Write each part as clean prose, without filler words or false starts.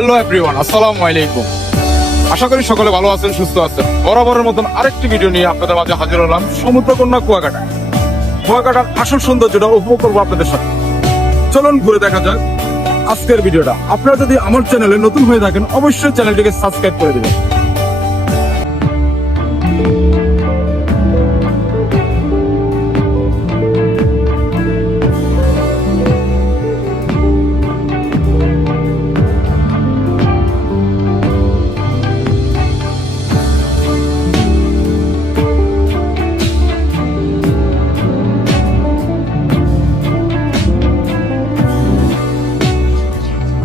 Hello everyone, আসসালামু আলাইকুম। আশা করি সকলে ভালো আছেন, সুস্থ আছেন। বরাবরের মতন আরেকটি ভিডিও নিয়ে আপনাদের মাঝে হাজির হলাম সমুদ্রকন্যা কুয়াকাটা। কুয়াকাটার আসল সৌন্দর্যটা উপভোগ করবো আপনাদের সাথে। চলুন ঘুরে দেখা যাক আজকের ভিডিওটা। আপনারা যদি আমার চ্যানেলে নতুন হয়ে থাকেন অবশ্যই চ্যানেলটিকে সাবস্ক্রাইব করে দেবেন।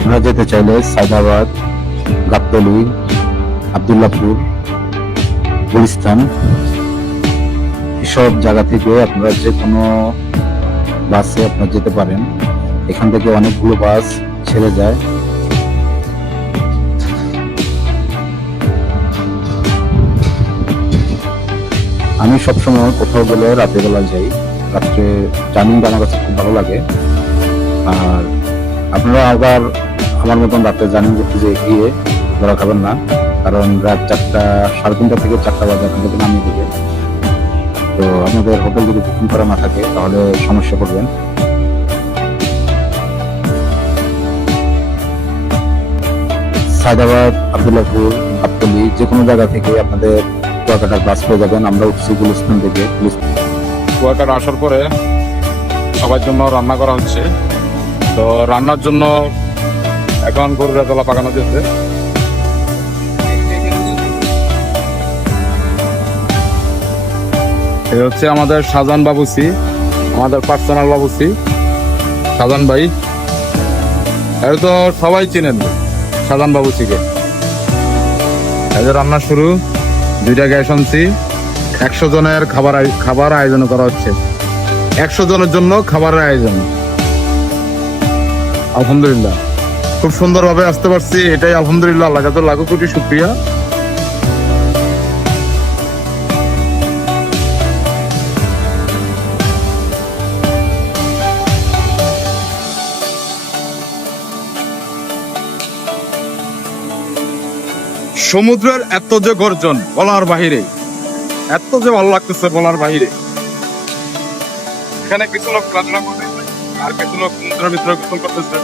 আমরা যেতে চাইলে সায়দাবাদ, গাবতলী, আবদুল্লাপুর, গুলিস্তান এসব জায়গা থেকে আপনারা যে কোনো বাসে আপনারা যেতে পারেন। এখান থেকে অনেকগুলো বাস ছেড়ে যায়। আমি সবসময় কোথাও গেলে রাতের বেলা যাই। রাত্রে জার্নিটা আমার কাছে খুব ভালো লাগে। আর আপনারা আবার আমার মতন রাতে জার্নি করতে যে গিয়ে ধরা খাবেন না, কারণ রাত 4টা, 3:30 থেকে 4টা বাজে এখান থেকে নামিয়ে দেবে। তো আপনাদের হোটেল যদি বুকিং করা না থাকে তাহলে সমস্যা করবেন। সায়দাবাদ, আবদুল্লাপুর, গাবতলী যে কোনো জায়গা থেকে আপনাদের কুয়াকাটার বাস পেয়ে যাবেন। আমরা উঠছি গুলিস্তান থেকে। কুয়াকাটা আসার পরে সবার জন্য রান্না করা হচ্ছে। তো রান্নার জন্য এখন গরুর তলা পাকানো দিচ্ছে। এই হচ্ছে আমাদের শাহজাহান বাবুসি, আমাদের পার্সোনাল বাবুসি শাহজাহান ভাই। এটা তো সবাই চিনেন শাহজাহান বাবুসিকে। এই যে রান্না শুরু, 2টা গ্যাস আনছি। 100 জনের খাবার আয়োজন করা হচ্ছে। 100 জনের জন্য খাবারের আয়োজন। আলহামদুলিল্লাহ খুব সুন্দরভাবে আসতে পারছি, এটাই আলহামদুলিল্লাহ আল্লাহ কাছে লাখো কোটি শুকরিয়া। সমুদ্রের এত যে গর্জন বলার বাহিরে, এত যে ভালো লাগতেছে বলার বাহিরে। এখানে কিছু লোক খেলাধুলা করতেছে আর কিছু লোক সমুদ্রের ভিতরে গোসল করতেছে।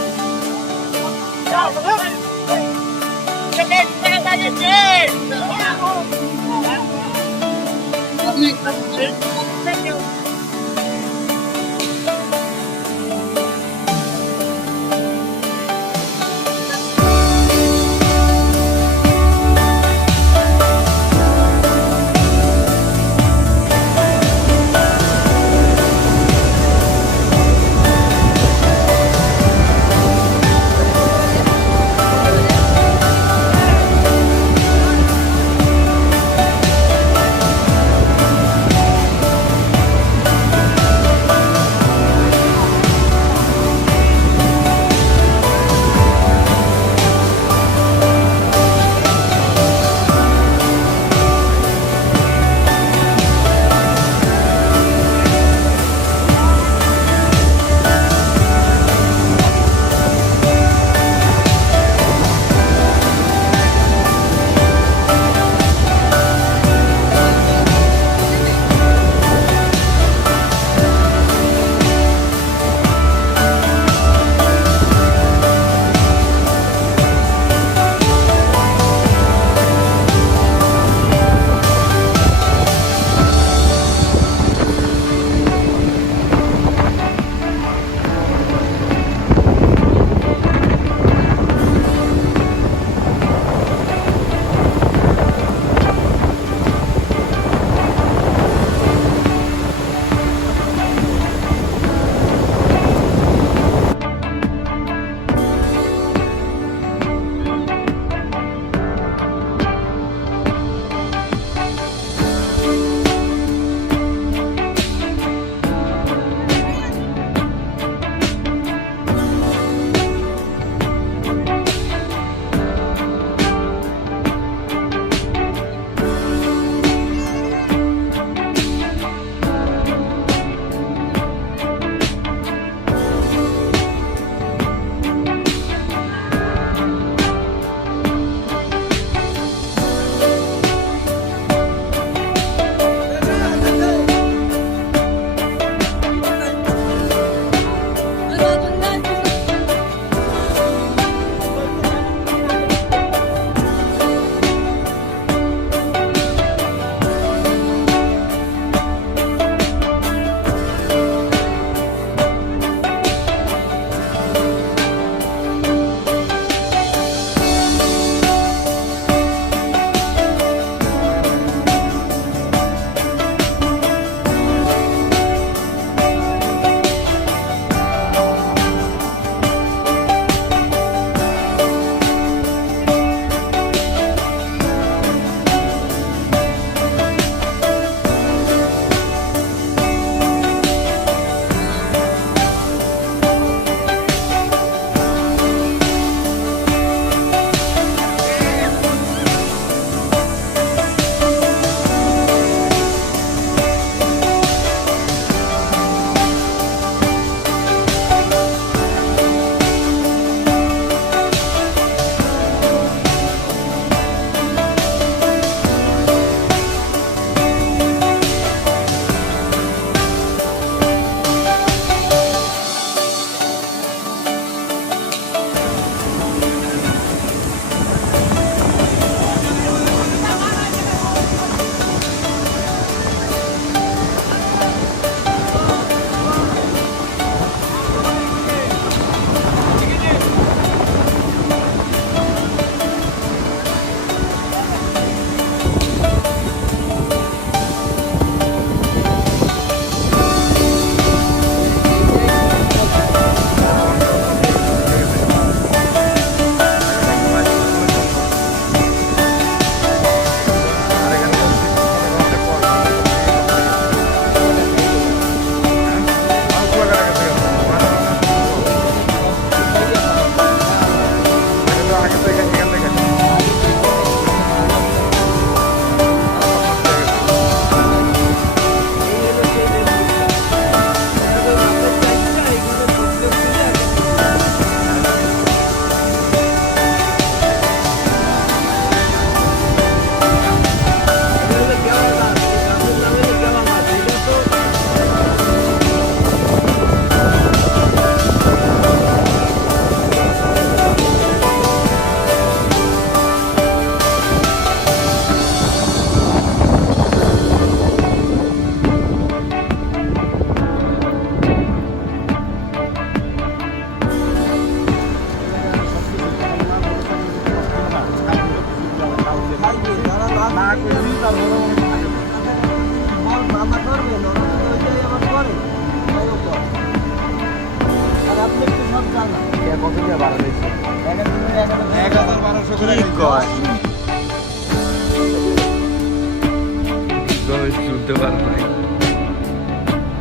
শুনতে পারবো না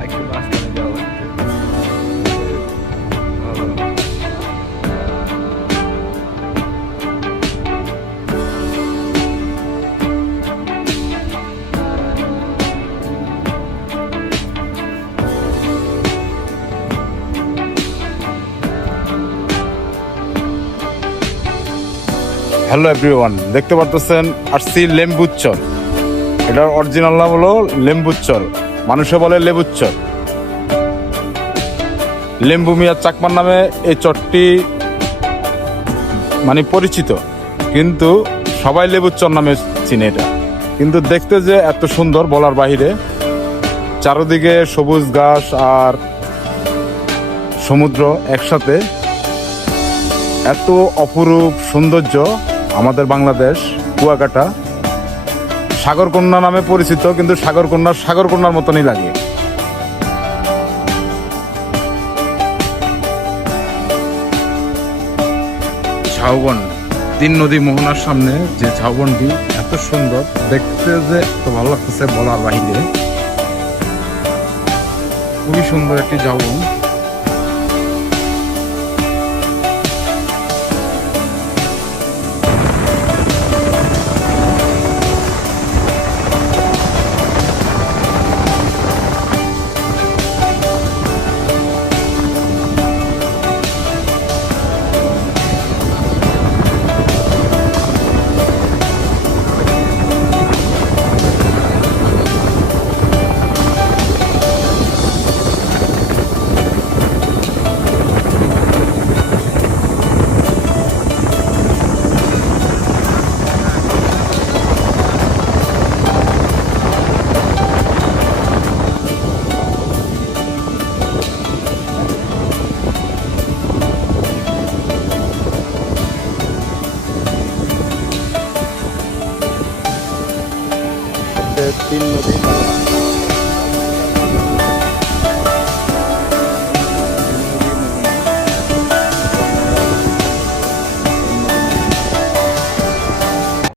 একটু মাঝখানে যাওয়া লাগবে হ্যালো এভরিওয়ান, দেখতে পারতেছেন আসছি লেম্বুচর। এটার অরিজিনাল নাম হলো লেম্বুচর, মানুষে বলে লেবুচর। লেম্বু মিয়া চাকমার নামে এই চরটি মানে পরিচিত, কিন্তু সবাই লেবুচর নামে চিনে এটা। কিন্তু দেখতে যে এত সুন্দর বলার বাহিরে, চারদিকে সবুজ ঘাস আর সমুদ্র একসাথে, এত অপরূপ সৌন্দর্য। আমাদের বাংলাদেশ কুয়াকাটা সাগরকন্যা নামে পরিচিত, কিন্তু সাগরকন্যার মতনই লাগে। ঝাউবন, তিন নদী মোহনার সামনে যে ঝাউবনটি এত সুন্দর দেখতে, যে এত ভালো লাগতেছে বলার বাহিরে। খুবই সুন্দর একটি ঝাউবন। তিন নদী